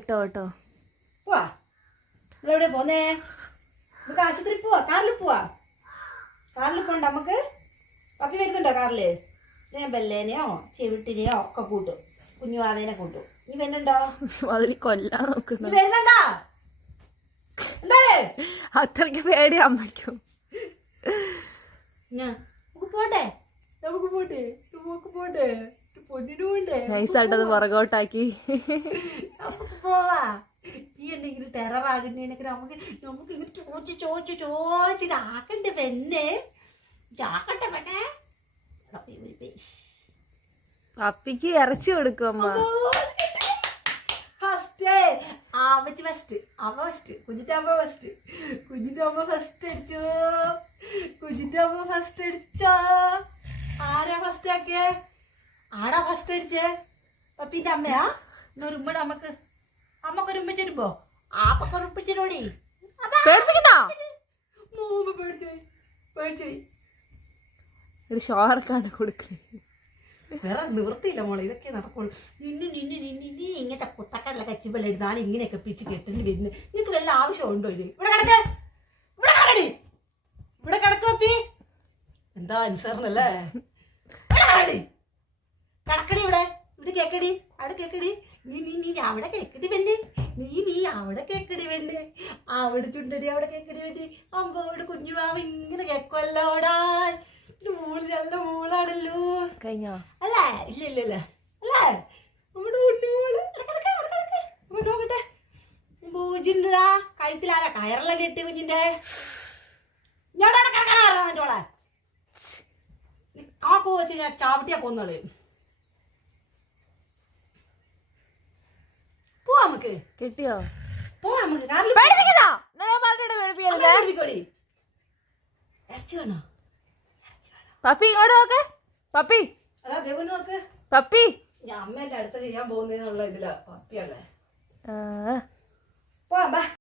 ഇട്ടോ കേട്ടോ. പോവാ. നമ്മളെവിടെ പോന്നേ? നമുക്ക് ആശുപത്രി പോവാ. കാറിൽ പോവാ. കാറിൽ പോണ്ട നമുക്ക്. പപ്പി വരുന്നുണ്ടോ കാറില്? ഞാൻ ബെല്ലേനെയോ ചെവിട്ടിനെയോ ഒക്കെ കൂട്ടും. കുഞ്ഞുവാവേനെ കൂട്ടും. നീ വരുന്നുണ്ടോ? അതിൽ കൊല്ലാൻ നോക്കുന്നു. നീ വരുന്നുണ്ടോ? എന്താണ് അത്രയ്ക്ക് പേടി അമ്മയ്ക്കും. നമുക്ക് പോട്ടെ, നമുക്ക് പോട്ടെ, നമുക്ക് പോട്ടെ, പൊന്നിന് പോണ്ടേ? നൈസായിട്ടത് പുറകോട്ടാക്കി. നമുക്ക് പോവാ. നീ എന്തെങ്കിലും ടെററാകുന്നതിനൊക്കെ നമുക്ക് നമുക്ക് ഇങ്ങനെ ചോദിച്ചിട്ട് ആക്കണ്ടേ പെണ്ണെ? ആക്കട്ടെ പെണ്ണെ. പപ്പിക്ക് ഇറച്ചി കൊടുക്കും അമ്മ. ഫസ്റ്റ് അമ്മച്ചി ഫസ്റ്റ്, അമ്മ ഫസ്റ്റ്, കുഞ്ഞിന്റെ അമ്മ ഫസ്റ്റ്, കുഞ്ഞിന്റെ അമ്മ ഫസ്റ്റ് അടിച്ചോ, കുഞ്ഞിന്റെ അമ്മ ഫസ്റ്റ് അടിച്ചോ. ആരാ ഫസ്റ്റ് ആക്കിയേ? ആടാ ഫസ്റ്റ് അടിച്ചേ? പപ്പിന്റെ അമ്മയാ? ഒരുമ്പട അമ്മക്ക്, അമ്മക്ക് ഒരുമ്പിച്ചിരുമ്പോ ആപ്പൊക്കെ ഒരുപ്പിച്ചിരോടി. പേടിച്ചോയി, പേടിച്ചോയി. ഒരു ഷോർക്കാണ് കൊടുക്കണേ. വേറെ നിവൃത്തിയില്ല മോളെ, ഇതൊക്കെ നടക്കുള്ളൂ. നിന്നെ ഇങ്ങനത്തെ കുത്തക്കടല കച്ചിമ്പല്ല ഞാൻ ഇങ്ങനെയൊക്കെ പിടിച്ച് കെട്ടിന് വരുന്നത്. നിങ്ങൾക്ക് വല്ല ആവശ്യമുണ്ടോ? ഇത് ഇവിടെ കിടക്ക്, ഇവിടെ കിടടി, ഇവിടെ കിടക്ക് പപ്പി. എന്താ അനുസരണല്ലേ? ഇവിടെ കിടടി, കിടക്കടി, ഇവിടെ ഇവിടെ കേക്കടി, അവിടെ കേക്കടി. നീ അവിടെ കേക്കടി വേണ്ടേ? നീ അവിടെ കേക്കടി വേണ്ടേ? അവിടെ ചുണ്ടടി, അവിടെ കേക്കടി വേണ്ടേ? അമ്പോടെ കുഞ്ഞുമാവ് ഇങ്ങനെ കേക്കുമല്ലോ. അവിടെ മൂള് നല്ല മൂളാണല്ലോ. കഴിഞ്ഞോ? അല്ലേ? ഇല്ല ഇല്ല ഇല്ല അല്ലേ? നമ്മുടെ കുഞ്ഞുമോള് നോക്കട്ടെ. പൂജിണ്ടാ കഴുത്തിലാരാ കയറെല്ലാം കെട്ടി കുഞ്ഞിന്റെ? ഞാൻ കിടക്കാനാ കാക്കു വെച്ച് ഞാൻ ചാവട്ടിയാ കൊന്നോളെ. പോവാ നമുക്ക്. കിട്ടിയോ? പോവാ നമുക്ക്. ഇറച്ചി വേണോ? പപ്പി ഇങ്ങോട്ട് നോക്ക്. പപ്പി അതാ ദേവന് നോക്ക്. പപ്പി ഞാൻ അമ്മേന്റെ അടുത്ത് ചെയ്യാൻ പോകുന്നതിനുള്ള ഇതിലാ പപ്പിയല്ലേ. പോവാ.